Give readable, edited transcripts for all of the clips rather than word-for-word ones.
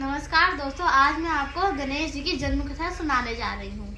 नमस्कार दोस्तों, आज मैं आपको गणेश जी की जन्म कथा सुनाने जा रही हूँ।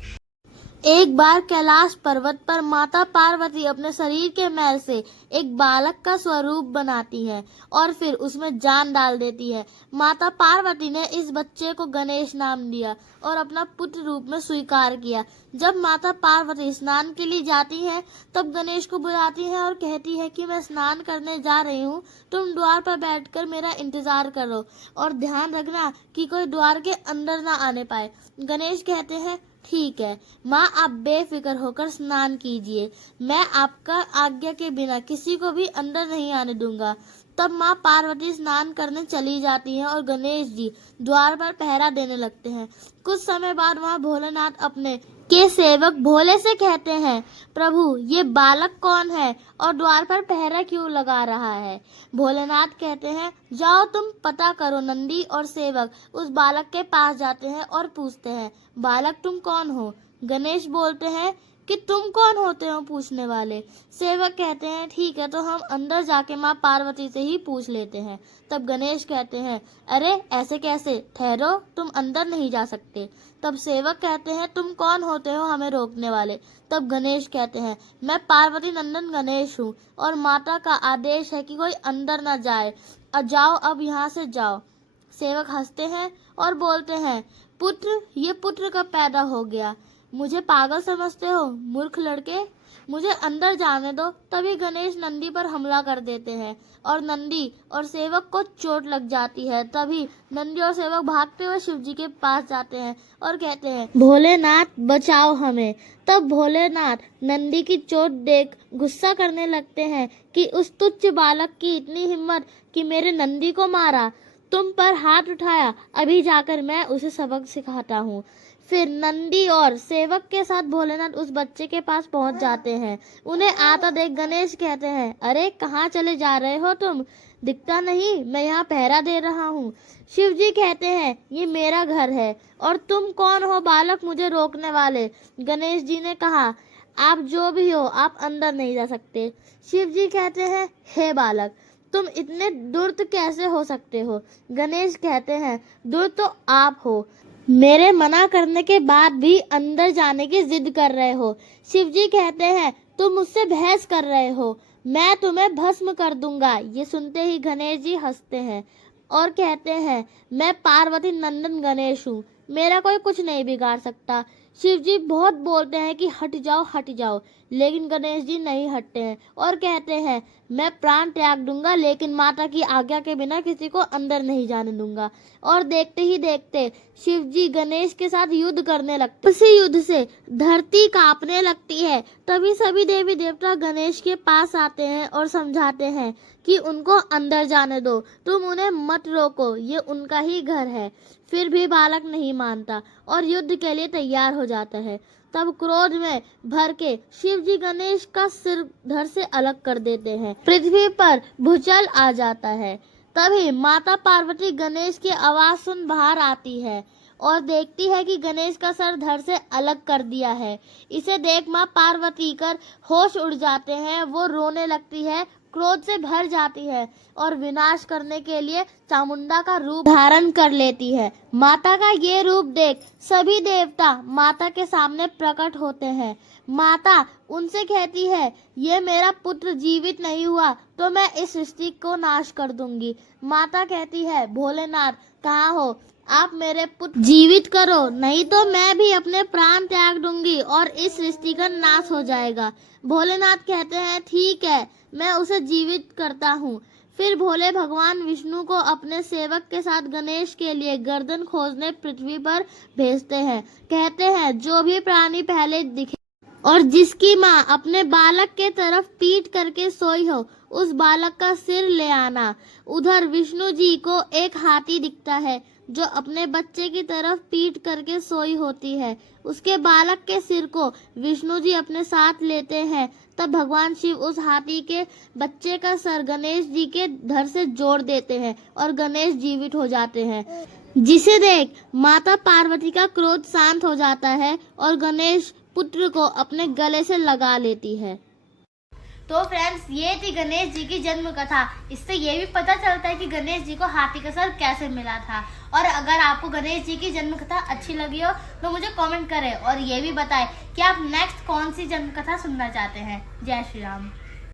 एक बार कैलाश पर्वत पर माता पार्वती अपने शरीर के मैल से एक बालक का स्वरूप बनाती है और फिर उसमें जान डाल देती है। माता पार्वती ने इस बच्चे को गणेश नाम दिया और अपना पुत्र रूप में स्वीकार किया। जब माता पार्वती स्नान के लिए जाती है तब गणेश को बुलाती है और कहती है कि मैं स्नान करने जा रही हूँ, तुम द्वार पर बैठकर मेरा इंतजार करो और ध्यान रखना कि कोई द्वार के अंदर ना आने पाए। गणेश कहते हैं, ठीक है माँ, आप बेफिक्र होकर स्नान कीजिए, मैं आपका आज्ञा के बिना किसी को भी अंदर नहीं आने दूंगा। तब माँ पार्वती स्नान करने चली जाती हैं और गणेश जी द्वार पर पहरा देने लगते हैं। कुछ समय बाद वहाँ भोलेनाथ अपने के सेवक भोले से कहते हैं, प्रभु ये बालक कौन है और द्वार पर पहरा क्यों लगा रहा है? भोलेनाथ कहते हैं, जाओ तुम पता करो। नंदी और सेवक उस बालक के पास जाते हैं और पूछते हैं, बालक तुम कौन हो? गणेश बोलते हैं कि तुम कौन होते हो पूछने वाले? सेवक कहते हैं, ठीक है तो हम अंदर जाके माँ पार्वती से ही पूछ लेते हैं। तब गणेश कहते हैं, अरे ऐसे कैसे, ठहरो, तुम अंदर नहीं जा सकते। तब सेवक कहते हैं, तुम कौन होते हो हमें रोकने वाले? तब गणेश कहते हैं, मैं पार्वती नंदन गणेश हूँ और माता का आदेश है कि कोई अंदर न जाए, जाओ अब यहाँ से जाओ। सेवक हंसते हैं और बोलते हैं, पुत्र, ये पुत्र कब पैदा हो गया? मुझे पागल समझते हो मूर्ख लड़के, मुझे अंदर जाने दो। तभी गणेश नंदी पर हमला कर देते हैं और नंदी और सेवक को चोट लग जाती है। तभी नंदी और सेवक भागते हुए शिव जी के पास जाते हैं और कहते हैं, भोलेनाथ बचाओ हमें। तब भोलेनाथ नंदी की चोट देख गुस्सा करने लगते हैं कि उस तुच्छ बालक की इतनी हिम्मत कि मेरे नंदी को मारा, तुम पर हाथ उठाया, अभी जाकर मैं उसे सबक सिखाता हूँ। फिर नंदी और सेवक के साथ भोलेनाथ उस बच्चे के पास पहुंच जाते हैं। उन्हें आता देख गणेश कहते हैं, अरे कहाँ चले जा रहे हो तुम? दिखता नहीं, मैं यहाँ पहरा दे रहा हूँ। शिव जी कहते हैं, ये मेरा घर है और तुम कौन हो बालक मुझे रोकने वाले? गणेश जी ने कहा, आप जो भी हो, आप अंदर नहीं जा सकते। शिव जी कहते हैं, हे बालक, तुम इतने दुर्त कैसे हो सकते हो? गणेश कहते हैं, दुर्त तो आप हो, मेरे मना करने के बाद भी अंदर जाने की जिद कर रहे हो। शिव जी कहते हैं, तुम मुझसे बहस कर रहे हो, मैं तुम्हें भस्म कर दूंगा। ये सुनते ही गणेश जी हंसते हैं और कहते हैं, मैं पार्वती नंदन गणेश हूँ, मेरा कोई कुछ नहीं बिगाड़ सकता। शिव जी बहुत बोलते हैं कि हट जाओ हट जाओ, लेकिन गणेश जी नहीं हटते हैं और कहते हैं, मैं प्राण त्याग दूंगा लेकिन माता की आज्ञा के बिना किसी को अंदर नहीं जाने दूंगा। और देखते ही देखते शिव जी गणेश के साथ युद्ध करने लगते। उसी युद्ध से धरती कांपने लगती है। तभी सभी देवी देवता गणेश के पास आते हैं और समझाते हैं कि उनको अंदर जाने दो, तुम उन्हें मत रोको, ये उनका ही घर है। फिर भी बालक नहीं मानता और युद्ध के लिए तैयार हो जाता है। तब क्रोध में भर के शिव जी गणेश का सिर धड़ से अलग कर देते हैं। पृथ्वी पर भूचाल आ जाता है। तभी माता पार्वती गणेश की आवाज सुन बाहर आती है और देखती है कि गणेश का सर धड़ से अलग कर दिया है। इसे देख माँ पार्वती कर होश उड़ जाते हैं। वो रोने लगती है, क्रोध से भर जाती है और विनाश करने के लिए चामुंडा का रूप धारण कर लेती है। माता का ये रूप देख सभी देवता माता के सामने प्रकट होते हैं। माता उनसे कहती है, ये मेरा पुत्र जीवित नहीं हुआ तो मैं इस सृष्टि को नाश कर दूंगी। माता कहती है, भोलेनाथ कहाँ हो, आप मेरे पुत्र जीवित करो, नहीं तो मैं भी अपने प्राण त्याग दूंगी और इस सृष्टि का नाश हो जाएगा। भोलेनाथ कहते हैं, ठीक है, मैं उसे जीवित करता हूँ। फिर भोले भगवान विष्णु को अपने सेवक के साथ गणेश के लिए गर्दन खोजने पृथ्वी पर भेजते हैं। कहते हैं, जो भी प्राणी पहले दिखे और जिसकी माँ अपने बालक के तरफ पीट करके सोई हो, उस बालक का सिर ले आना। उधर विष्णु जी को एक हाथी दिखता है जो अपने बच्चे की तरफ पीट करके सोई होती है। उसके बालक के सिर को विष्णु जी अपने साथ लेते हैं। तब भगवान शिव उस हाथी के बच्चे का सर गणेश जी के धड़ से जोड़ देते हैं और गणेश जीवित हो जाते हैं, जिसे देख माता पार्वती का क्रोध शांत हो जाता है और गणेश पुत्र को अपने गले से लगा लेती है। तो फ्रेंड्स, ये थी गणेश जी की जन्म कथा। इससे ये भी पता चलता है कि गणेश जी को हाथी का सर कैसे मिला था। और अगर आपको गणेश जी की जन्म कथा अच्छी लगी हो तो मुझे कमेंट करें और ये भी बताएं कि आप नेक्स्ट कौन सी जन्म कथा सुनना चाहते हैं। जय श्री राम।